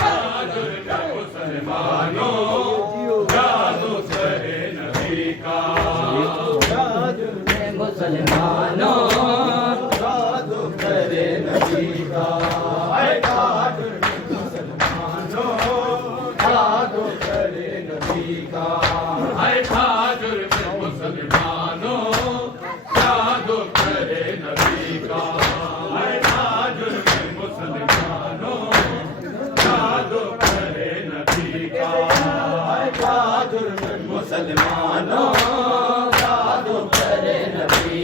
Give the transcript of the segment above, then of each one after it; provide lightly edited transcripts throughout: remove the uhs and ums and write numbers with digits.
ताजुल में मुसलमानों जादू करे नबी का ताजुल में मुसलमानों जादू करे नबी का ताजुल में मुसलमानों जादू करे नबी का ताजुल में मुसलमानों जादू करे नबी का ताजुल में मुसलमानों जादू करे नबी का ताजुल में मुसलमानों जादू करे नबी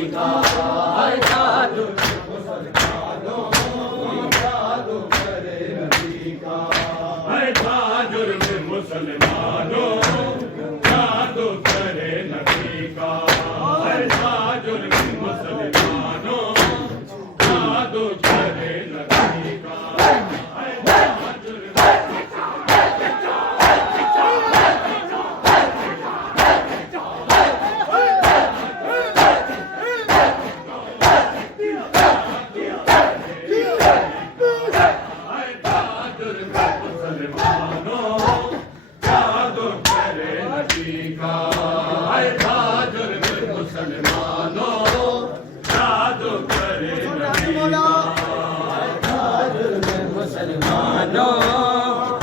का ताजुल में मुसलमानों जादू करे नबी का ताजुल में मुसलमानों जादू करे नबी का ताजुल में मुसलमानों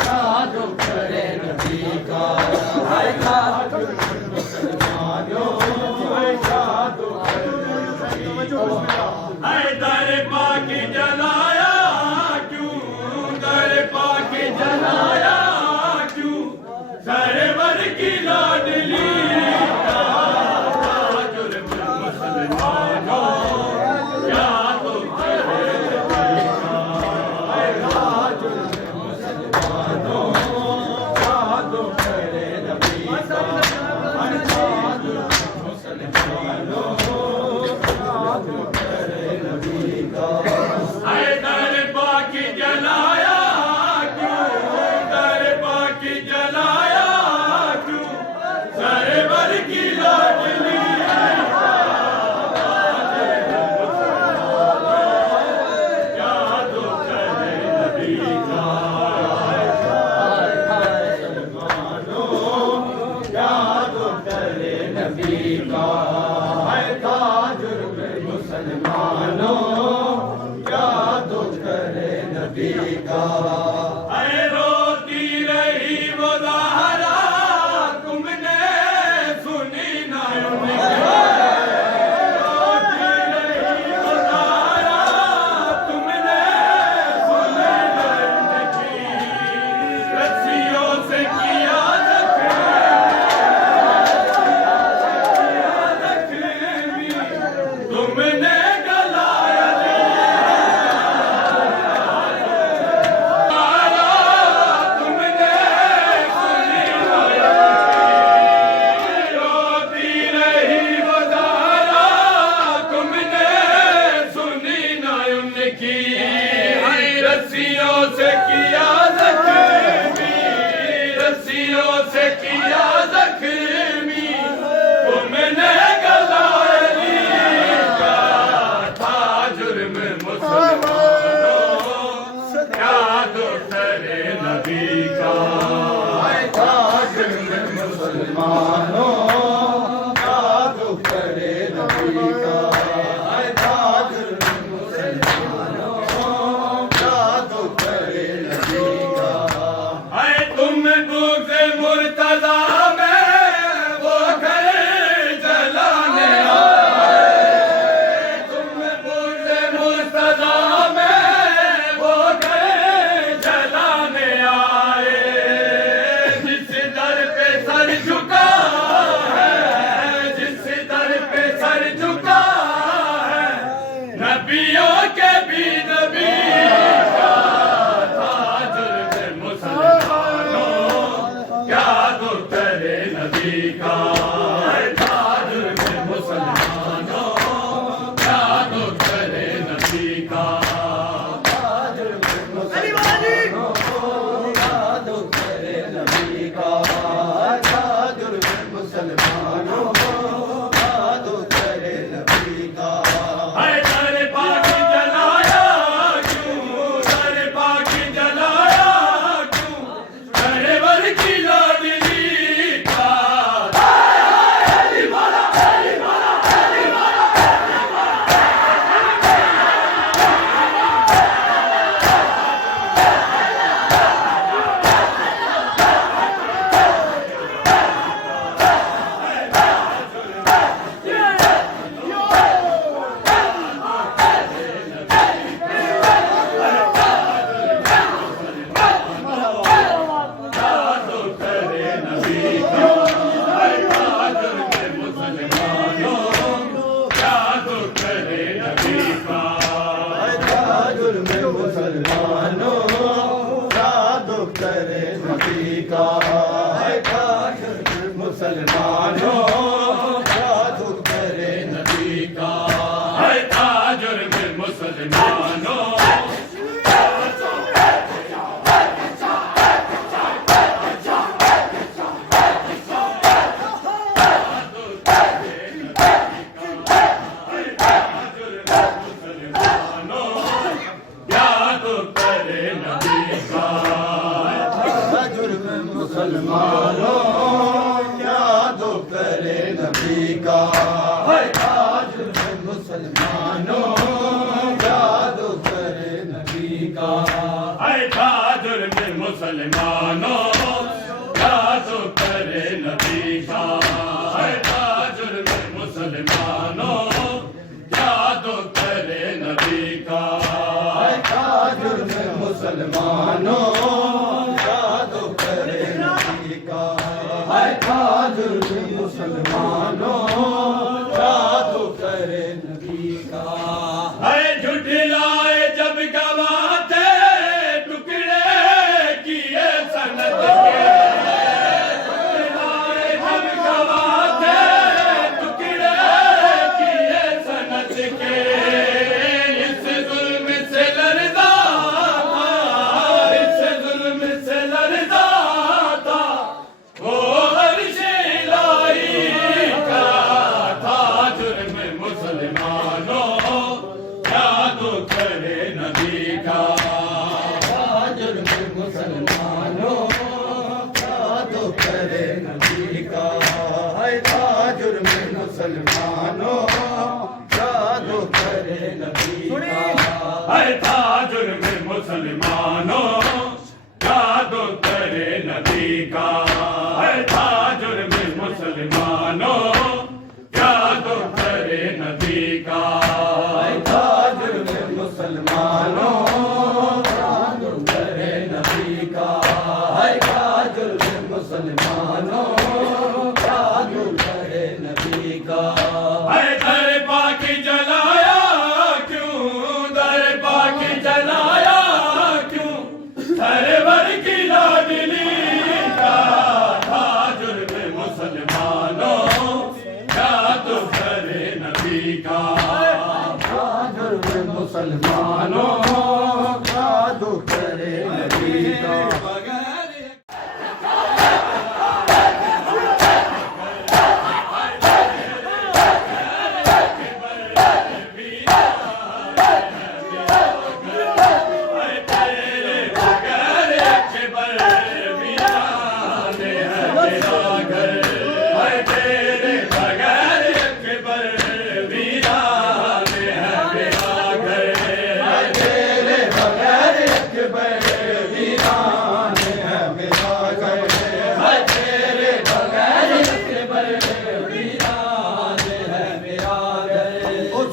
जादू करे नबी का दर पाक जलाया क्यों दर पाक जलाया क्यों सरवर की लाडली ताजुल में मुसलमानों जादू करे ताजुल में मुसलमानों जादू करे नबी का ताजुल में मुसलमानों जादू करे नबी का दर पाक जलाया क्यों दर पाक जलाया क्यों सरवर की लाडली जादू करे नबी का जादू करे नबी का ताजुल में मुसलमानों जादू करे नबी का रोती रही वो ज़हरा तुमने सुनी ना रोती रही वो ज़हरा तुमने सुनी ना उनकी रस्सियों से किया जख्मी तुमने गलाया तुमने सुनी रोती रही वो ज़हरा तुमने सुनी ना उनकी रस्सियों से किया जख्मी रस्सियों से किया जख्मी तुमने गलाया ताजुल में मुसलमानों जादू करे नबी का ताजुल में मुसलमानों जादू करे नबी का ताजुल में मुसलमानों जादू करे नबी का तुम बुग़्ज़ मुर्तज़ा में वो घर जलाने तुम बुग़्ज़ मुर्तज़ा में वो घर जलाने आए जिस दर पे सर झुका करे नबी का, है ताज मुसलमानों जादू करे नबी का, है ताजुर में मुसलमानों मुसलमानों क्या दो करे नबी का, है ताज मुसलमानों क्या दो करे नबी का, है ताजुर में मुसलमानों जादू करे नबी का, है ताजुर में मुसलमानों जादू करे नबी का, है ताज मुसलमानों जादू करे नबी का, है ताज मुसलमानों जादू करे नबी का, है झुठलाए जब गवाते टुकड़े किए सनत के, झुठलाए जब गवाते टुकड़े किए सनत के, इस जुल्म से लरज़ा था, इस जुल्म से लरज़ा था वो अर्श इलाही का, था जुर्म मुसलमानों जादू करे नबी का, ताजुर मुसलमानों जादू करे नबी का, है ताजुर मुसलमानों जादू करे नबी का, है ताजुर में मुसलमानों जादू करे नबी का, है ताजुर में मुसलमानों जादू करे नबी का, है ताजुर मुसलमानों जादू करे नबी का, है ताजुर मुसलमानों जादू करे नबी का, है दर पाक जलाया क्यों, दर पाक जलाया क्यों, सरवर की लाडली का, ताजुर में मुसलमानों जादू करे नबी का, ताजुर मुसलमानों जादू करे नबी का,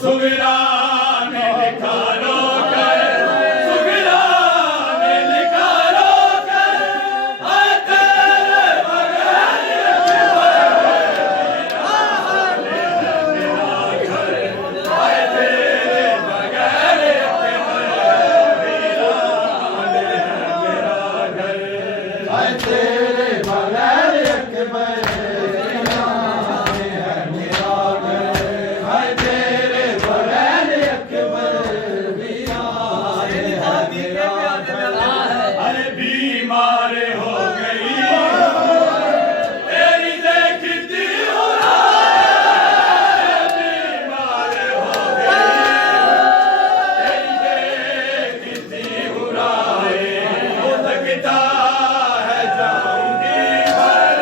सुगरा ने लिखा रो कर, सुगरा ने लिखा रो कर, है तेरे बगैर मेरा घर, है तेरे बगैर मेरा घर, है तेरे बगैर अरे बीमार हो गई तेरी देखती हो बीमार हो गई तेरी देखती हो लगता है जाऊंगी पर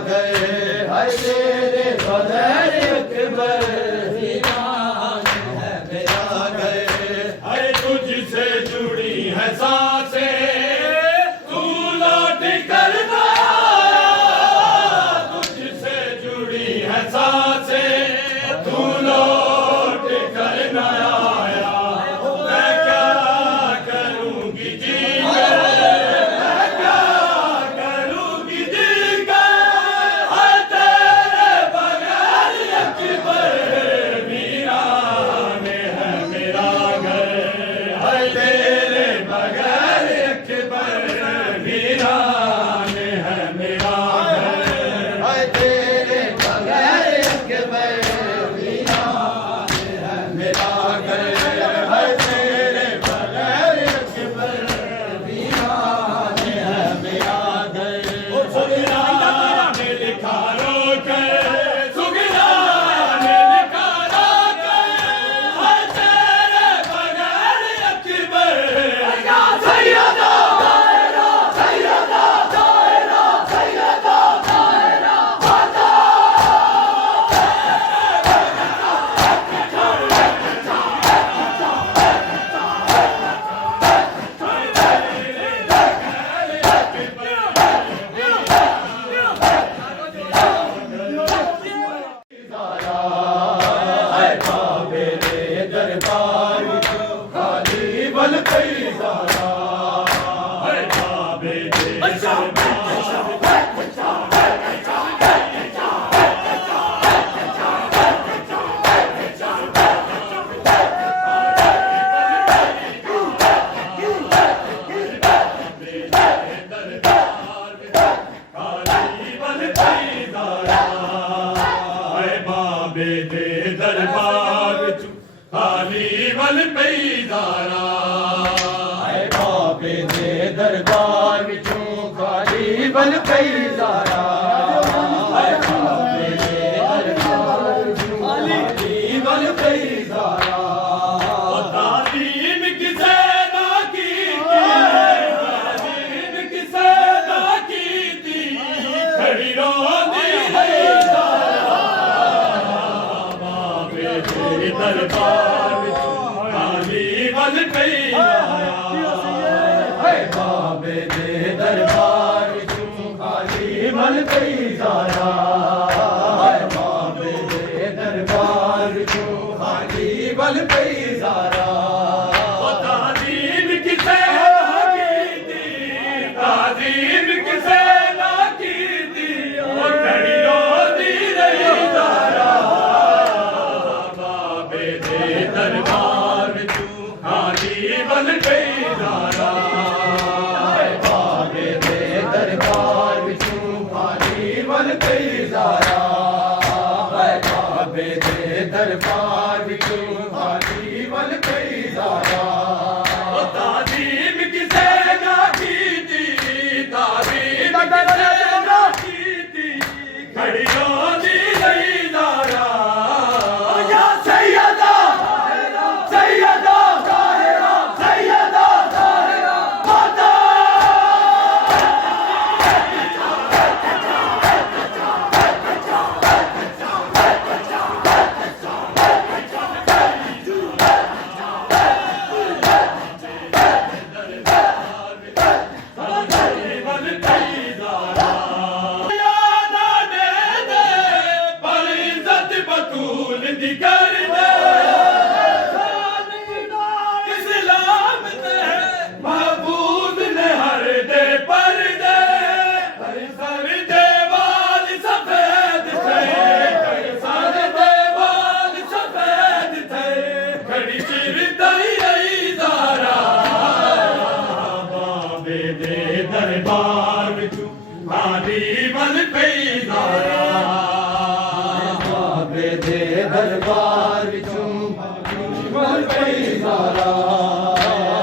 गए हाय तेरे बगैर अकबर वीरान है मेरा गए हाय तुझसे जुड़ी है सांसें तू लौट कर ना आया तुझसे जुड़ी है सांसें तू लौट कर ना आया मैं क्या करूंगी जी मैं क्या करूंगी जी हाय तेरे बगैर अकबर वीरान है मेरा घर हाय तेरे बगैर अकबर वीरान है मेरा घर हाय तेरे बगैर अकबर वीरान है मेरा घर हाय तेरे बगैर अकबर वीरान है मेरा घर सुगना ने लिखा रोकर सुगना ने लिखा रोकर हाय तेरे बगैर अकबर सैयदा सैयदा सैयदा सैयदा हाय बाबे दे दरबार विचों खाली बल पई सारा हाय बाबे दे दरबार बाबे दे दरबार विचों खाली वल पई दारा हाय बाबे दे दरबार विचों खाली बल पई सारा हाय बाबे दे दरबार विचों खाली बल पई सारा तालीम किसे ना की तालीम किसे ना की खड़ी रोंदी है बाबे दे दरबार विचों खाली वल पई हाय बाबे दे दरबार विचों खाली बल पई सारा हाय बाबे दे दरबार विचों खाली बल पई सारा तालीम किसे ना की तालीम किसे ना की खड़ी रोंदी रही दारा बाबे दे दरबार विचों खाली वल पई दारा बाबे दे दरबार विचों खाली बल पई सारा हाय बाबे दे दरबार विचों खाली बल पई सारा तालीम किसे ना की तालीम किसे ना की खड़ी रोंदी रही दारा या सैयदा सैयदा सैयदा माता दरबार विचों खाली वल पई दारा बाबे दे दरबार विचों बल पई सारा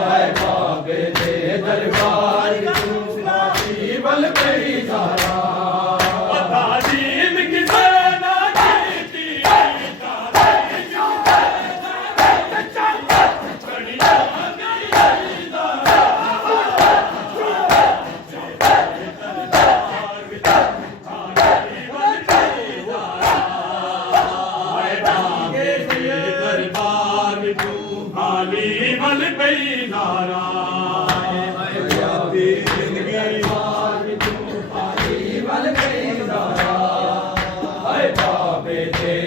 हाय बाबे दे दरबार विचों खाली बल पई सारा तालीम किसे ना की तालीम ਵਿੱਚੋਂ ਖਾਲੀ ਵੱਲ ਪਈ ਜ਼ਾਰਾ ਆਜ਼ਾਦੀ ਜ਼ਿੰਦਗੀ ਦਰਬਾਰ ਵਿੱਚੋਂ ਖਾਲੀ ਵੱਲ ਪਈ ਜ਼ਾਰਾ ਹਾਏ ਬਾਬੇ ਦੇ